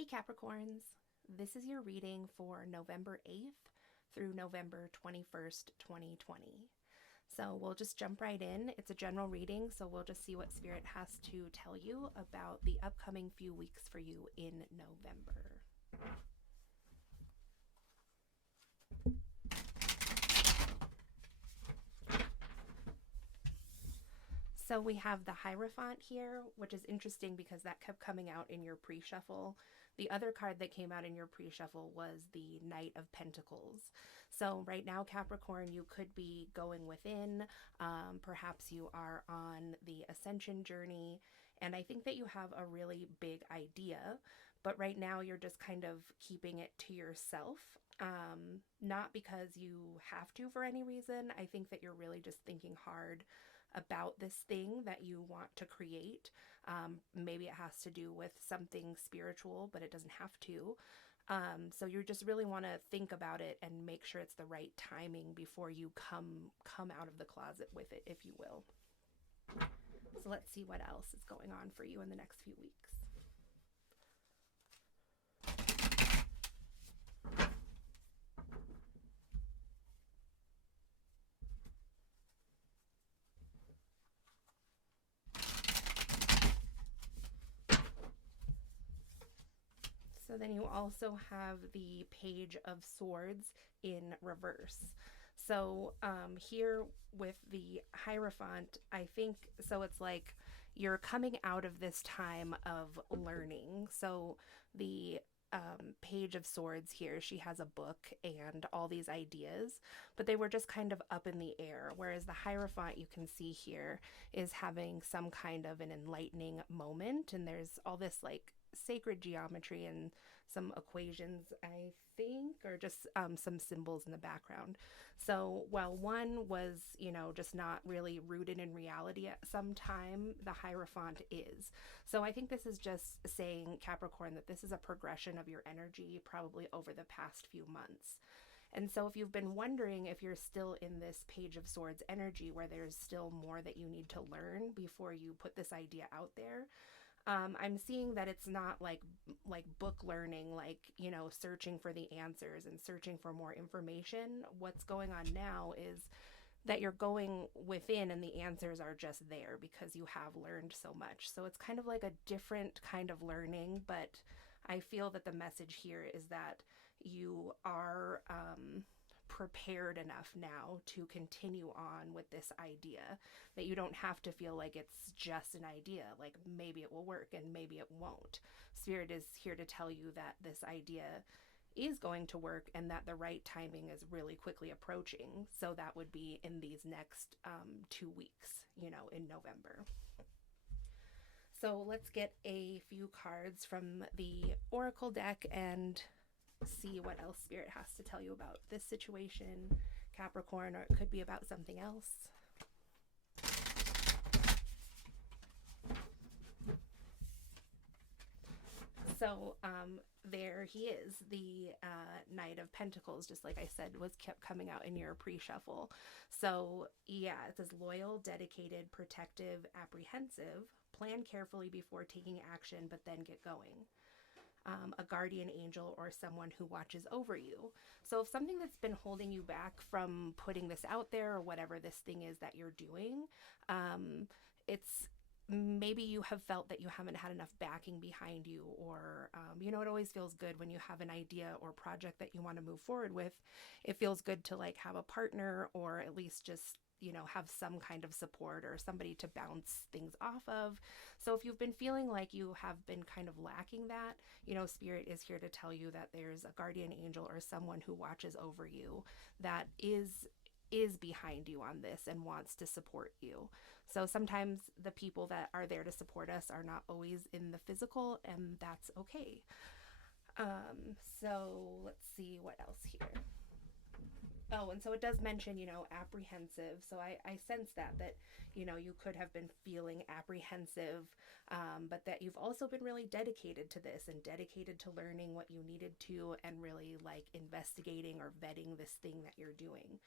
Hey Capricorns, this is your reading for November 8th through November 21st, 2020. So we'll just jump right in. It's a general reading, so we'll just see what Spirit has to tell you about the upcoming few weeks for you in November. So we have the Hierophant here, which is interesting because that kept coming out in your pre-shuffle. The other card that came out in your pre-shuffle was the Knight of Pentacles. So right now, Capricorn, you could be going within. Perhaps you are on the ascension journey. And I think that you have a really big idea, but right now you're just kind of keeping it to yourself. Not because you have to for any reason. I think that you're really just thinking hard about this thing that you want to create. Maybe it has to do with something spiritual, but it doesn't have to. So you just really want to think about it and make sure it's the right timing before you come out of the closet with it, if you will. So let's see what else is going on for you in the next few weeks. So then you also have the Page of Swords in reverse. So here with the Hierophant, I think, so it's like you're coming out of this time of learning. So the Page of Swords here, she has a book and all these ideas, but they were just kind of up in the air. Whereas the Hierophant, you can see here, is having some kind of an enlightening moment. And there's all this like sacred geometry and some equations, I think, or just some symbols in the background. So while one was, just not really rooted in reality at some time, the Hierophant is. So I think this is just saying, Capricorn, that this is a progression of your energy probably over the past few months. And so if you've been wondering if you're still in this Page of Swords energy where there's still more that you need to learn before you put this idea out there, I'm seeing that it's not like book learning, like, searching for the answers and searching for more information. What's going on now is that you're going within and the answers are just there because you have learned so much. So it's kind of like a different kind of learning, but I feel that the message here is that you are prepared enough now to continue on with this idea, that you don't have to feel like it's just an idea, like maybe it will work and maybe it won't. Spirit is here to tell you that this idea is going to work and that the right timing is really quickly approaching. So that would be in these next 2 weeks, in November. So let's get a few cards from the Oracle deck and see what else Spirit has to tell you about this situation, Capricorn, or it could be about something else. So there he is, the Knight of Pentacles, just like I said, was kept coming out in your pre-shuffle. So yeah, it says loyal, dedicated, protective, apprehensive, plan carefully before taking action, but then get going. A guardian angel or someone who watches over you. So if something that's been holding you back from putting this out there, or whatever this thing is that you're doing, it's maybe you have felt that you haven't had enough backing behind you, or it always feels good when you have an idea or project that you want to move forward with. It feels good to like have a partner, or at least just have some kind of support or somebody to bounce things off of. So if you've been feeling like you have been kind of lacking that, Spirit is here to tell you that there's a guardian angel or someone who watches over you that is behind you on this and wants to support you. So sometimes the people that are there to support us are not always in the physical, and that's okay. So let's see what else here. Oh, and so it does mention, apprehensive. So I sense that you could have been feeling apprehensive, but that you've also been really dedicated to this and dedicated to learning what you needed to, and really like investigating or vetting this thing that you're doing.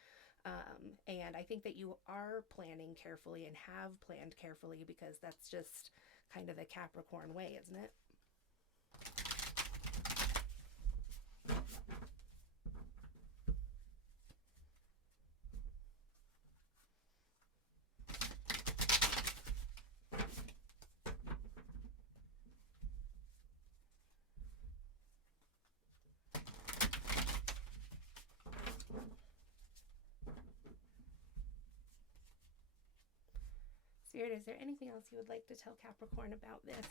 And I think that you are planning carefully and have planned carefully, because that's just kind of the Capricorn way, isn't it? is there anything else you would like to tell Capricorn about this?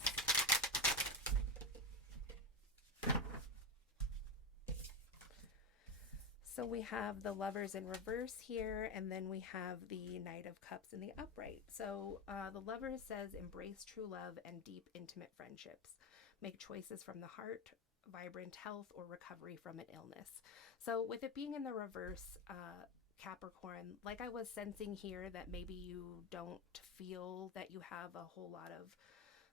So we have the Lovers in reverse here, and then we have the Knight of Cups in the upright. So the Lovers says, embrace true love and deep, intimate friendships. Make choices from the heart, vibrant health, or recovery from an illness. So with it being in the reverse, Capricorn, like I was sensing here that maybe you don't feel that you have a whole lot of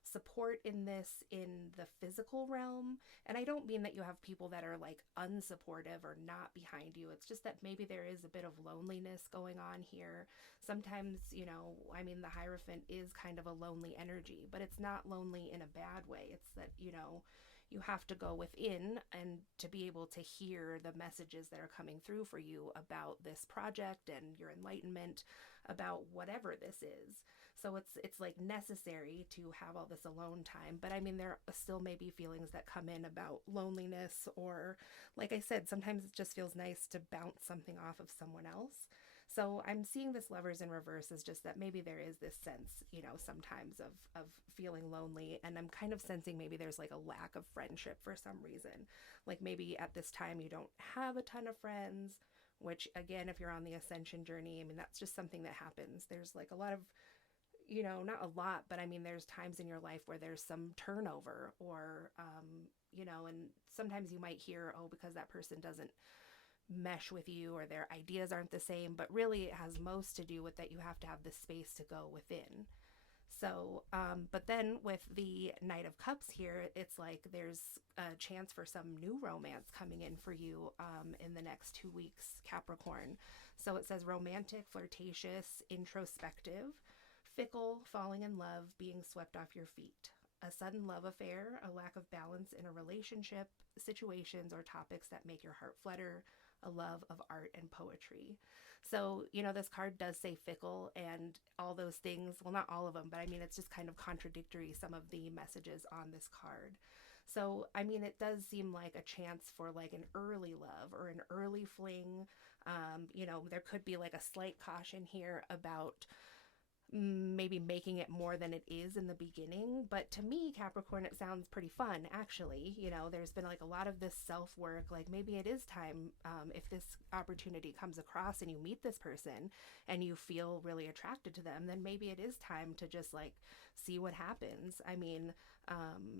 support in this in the physical realm. And I don't mean that you have people that are like unsupportive or not behind you. It's just that maybe there is a bit of loneliness going on here. Sometimes, you know, I mean, the Hierophant is kind of a lonely energy, but it's not lonely in a bad way. It's that, you know, you have to go within and to be able to hear the messages that are coming through for you about this project and your enlightenment about whatever this is. So it's like necessary to have all this alone time. But I mean, there still may be feelings that come in about loneliness, or like I said, sometimes it just feels nice to bounce something off of someone else. So I'm seeing this Lovers in reverse as just that maybe there is this sense, you know, sometimes of feeling lonely. And I'm kind of sensing maybe there's like a lack of friendship for some reason. Like maybe at this time you don't have a ton of friends, which again, if you're on the ascension journey, I mean, that's just something that happens. There's like a lot of, you know, not a lot, but I mean, there's times in your life where there's some turnover or, you know, and sometimes you might hear, oh, because that person doesn't mesh with you or their ideas aren't the same, but really it has most to do with that you have to have the space to go within. So, but then with the Knight of Cups here, it's like there's a chance for some new romance coming in for you in the next 2 weeks, Capricorn. So it says romantic, flirtatious, introspective, fickle, falling in love, being swept off your feet. A sudden love affair, a lack of balance in a relationship, situations or topics that make your heart flutter, a love of art and poetry. So, you know, this card does say fickle and all those things. Well, not all of them, but I mean, it's just kind of contradictory, some of the messages on this card. So, I mean, it does seem like a chance for like an early love or an early fling. You know, there could be like a slight caution here about maybe making it more than it is in the beginning. But to me, Capricorn, it sounds pretty fun, actually. You know, there's been like a lot of this self-work. Like maybe it is time, if this opportunity comes across and you meet this person and you feel really attracted to them, then maybe it is time to just like see what happens. I mean,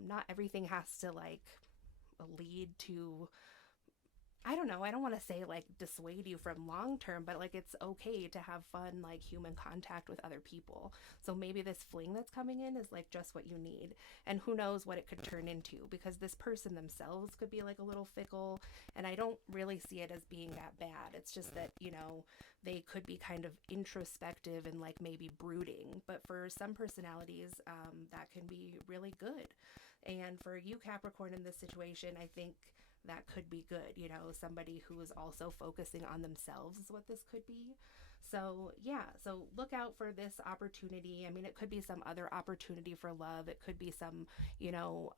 not everything has to like lead to, I don't know, I don't want to say like dissuade you from long term, but like it's okay to have fun, like human contact with other people. So maybe this fling that's coming in is like just what you need. And who knows what it could turn into, because this person themselves could be like a little fickle. And I don't really see it as being that bad. It's just that, you know, they could be kind of introspective and like maybe brooding. But for some personalities, that can be really good. And for you, Capricorn, in this situation, I think that could be good. You know, somebody who is also focusing on themselves is what this could be. So yeah, so look out for this opportunity. I mean, it could be some other opportunity for love. It could be some, you know,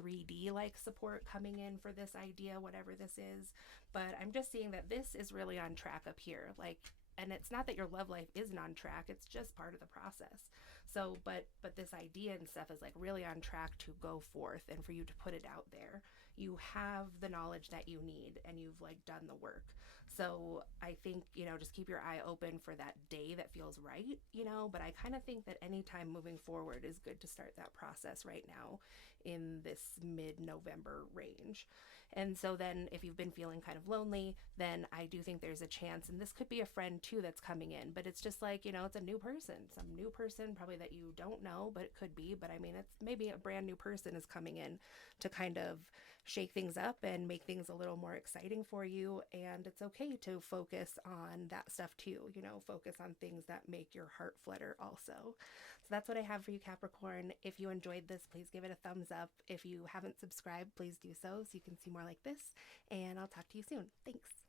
3D like support coming in for this idea, whatever this is. But I'm just seeing that this is really on track up here. Like, and it's not that your love life isn't on track, it's just part of the process. So, but this idea and stuff is like really on track to go forth and for you to put it out there. You have the knowledge that you need and you've like done the work. So I think, you know, just keep your eye open for that day that feels right, you know, but I kind of think that anytime moving forward is good to start that process right now in this mid-November range. And so then if you've been feeling kind of lonely, then I do think there's a chance, and this could be a friend too that's coming in, but it's just like, you know, it's a new person, some new person probably that you don't know, but it could be, but I mean, it's maybe a brand new person is coming in to kind of shake things up and make things a little more exciting for you. And it's okay to focus on that stuff too, you know, focus on things that make your heart flutter also. So that's what I have for you, Capricorn. If you enjoyed this, please give it a thumbs up. If you haven't subscribed, please do so you can see more like this. And I'll talk to you soon. Thanks.